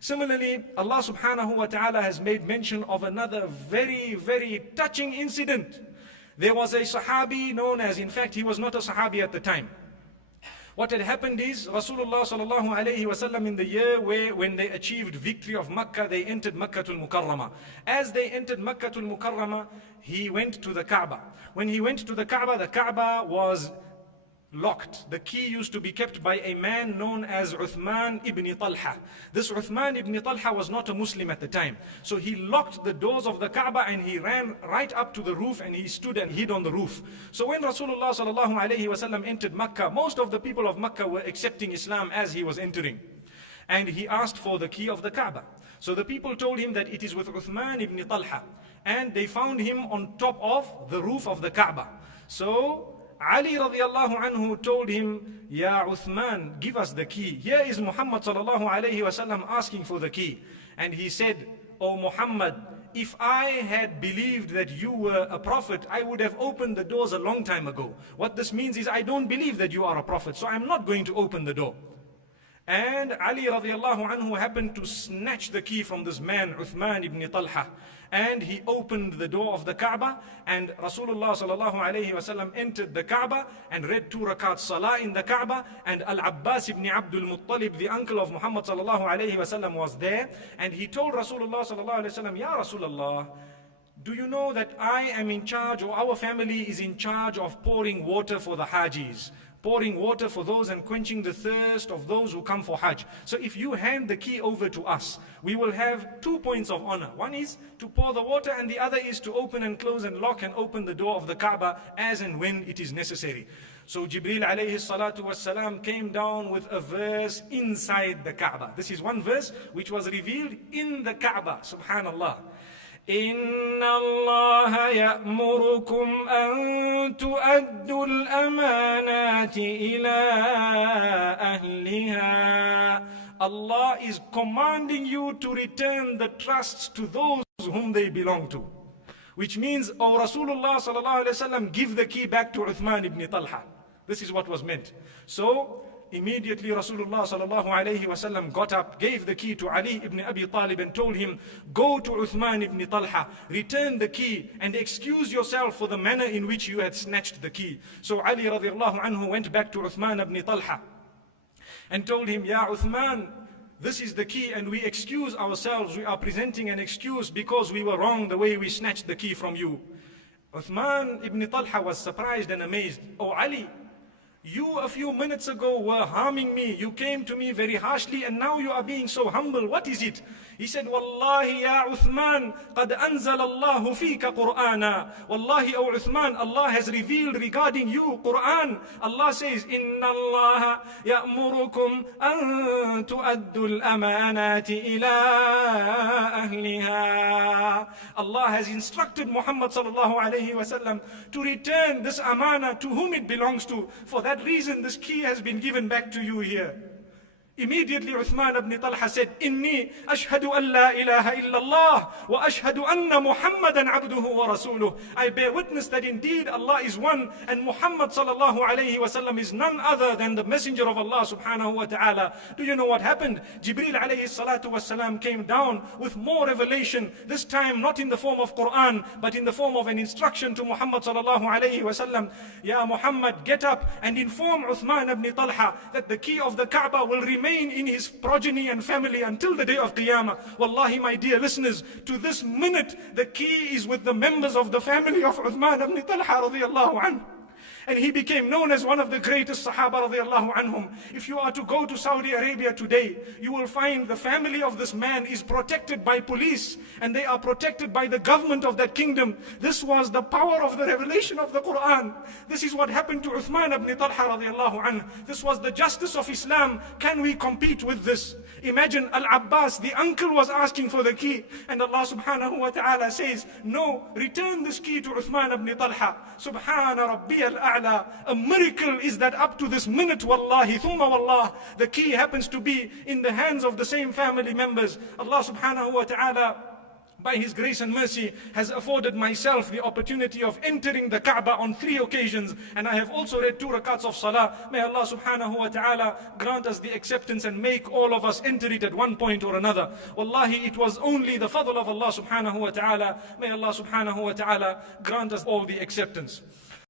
Similarly, Allah subhanahu wa ta'ala has made mention of another very, very touching incident. There was a Sahabi known as, in fact, he was not a Sahabi at the time. What had happened is, Rasulullah sallallahu alayhi wasallam, in the year when they achieved victory of Makkah, they entered Makkatul Mukarramah. As they entered Makkatul Mukarramah, he went to the Kaaba. When he went to the Kaaba was locked. The key used to be kept by a man known as Uthman Ibn Talha. This Uthman Ibn Talha was not a Muslim at the time. So he locked the doors of the Kaaba and he ran right up to the roof and he stood and hid on the roof. So when Rasulullah sallallahu alayhi wasallam entered Makkah, most of the people of Makkah were accepting Islam as he was entering. And he asked for the key of the Kaaba. So the people told him that it is with Uthman Ibn Talha. And they found him on top of the roof of the Kaaba. So Ali radiallahu anhu told him, Ya Uthman, give us the key. Here is Muhammad sallallahu alayhi wasallam asking for the key. And he said, O Muhammad, if I had believed that you were a prophet, I would have opened the doors a long time ago. What this means is, I don't believe that you are a prophet, so I'm not going to open the door. And Ali radiallahu anhu happened to snatch the key from this man, Uthman ibn Talha. And he opened the door of the Kaaba, and Rasulullah sallallahu alayhi wasallam entered the Kaaba and read 2 rakat salah in the Kaaba. And Al-Abbas ibn Abdul Muttalib, the uncle of Muhammad sallallahu alayhi wasallam, was there. And he told Rasulullah sallallahu alayhi wasallam, Ya Rasulullah, do you know that I am in charge, or our family is in charge of pouring water for the Hajis? Pouring water for those and quenching the thirst of those who come for Hajj. So if you hand the key over to us, we will have 2 points of honor. One is to pour the water, and the other is to open and close and lock and open the door of the Kaaba as and when it is necessary. So Jibreel alayhi salatu wassalam came down with a verse inside the Kaaba. This is one verse which was revealed in the Kaaba. Subhanallah. إن الله يأمركم أن تؤدوا الأمانات إلى أهلها. Allah is commanding you to return the trusts to those whom they belong to. Which means, O Rasulullah sallallahu alayhi wasallam, give the key back to Uthman ibn Talha. This is what was meant. So immediately Rasulullah sallallahu alayhi wasallam got up, gave the key to Ali ibn Abi Talib and told him, go to Uthman ibn Talha, return the key and excuse yourself for the manner in which you had snatched the key. So Ali radiallahu anhu went back to Uthman ibn Talha and told him, Ya Uthman, this is the key and we excuse ourselves. We are presenting an excuse because we were wrong the way we snatched the key from you. Uthman ibn Talha was surprised and amazed. Oh Ali, you a few minutes ago were harming me. You came to me very harshly and now you are being so humble. What is it? He said, Wallahi ya Uthman, qad anzal Allahu fika Qur'ana. Wallahi, O Uthman, Allah has revealed regarding you Qur'an. Allah says, Inna Allah ya'murukum an tu'addu al-amanati ila ahliha. Allah has instructed Muhammad sallallahu alayhi wasallam to return this amana to whom it belongs to. For that reason, this key has been given back to you here. Immediately Uthman ibn Talha said, Inni ashhadu an la ilaha illallah wa ashhadu anna Muhammadan abduhu wa rasuluh. I bear witness that indeed Allah is one and Muhammad sallallahu alayhi wasallam is none other than the messenger of Allah subhanahu wa ta'ala. Do you know what happened? Jibreel alayhi salatu wasalam came down with more revelation, this time not in the form of Quran, but in the form of an instruction to Muhammad sallallahu alayhi wasallam. Ya Muhammad, get up and inform Uthman ibn Talha that the key of the Kaaba will remain in his progeny and family until the day of Qiyamah. Wallahi, my dear listeners, to this minute, the key is with the members of the family of Uthman ibn Talha radiyallahu anhu. And he became known as one of the greatest Sahaba radiallahu anhum. If you are to go to Saudi Arabia today, you will find the family of this man is protected by police and they are protected by the government of that kingdom. This was the power of the revelation of the Quran. This is what happened to Uthman ibn Talha radiallahu anhu. This was the justice of Islam. Can we compete with this? Imagine Al-Abbas, the uncle, was asking for the key and Allah subhanahu wa ta'ala says, no, return this key to Uthman ibn Talha. Subhana Rabbi al-A'la. A miracle is that up to this minute, wallahi, thumma wallah, the key happens to be in the hands of the same family members. Allah subhanahu wa ta'ala by His grace and mercy, has afforded myself the opportunity of entering the Kaaba on 3 occasions, and I have also read 2 rakats of salah. May Allah subhanahu wa ta'ala grant us the acceptance and make all of us enter it at one point or another. Wallahi, it was only the fadl of Allah subhanahu wa ta'ala. May Allah subhanahu wa ta'ala grant us all the acceptance.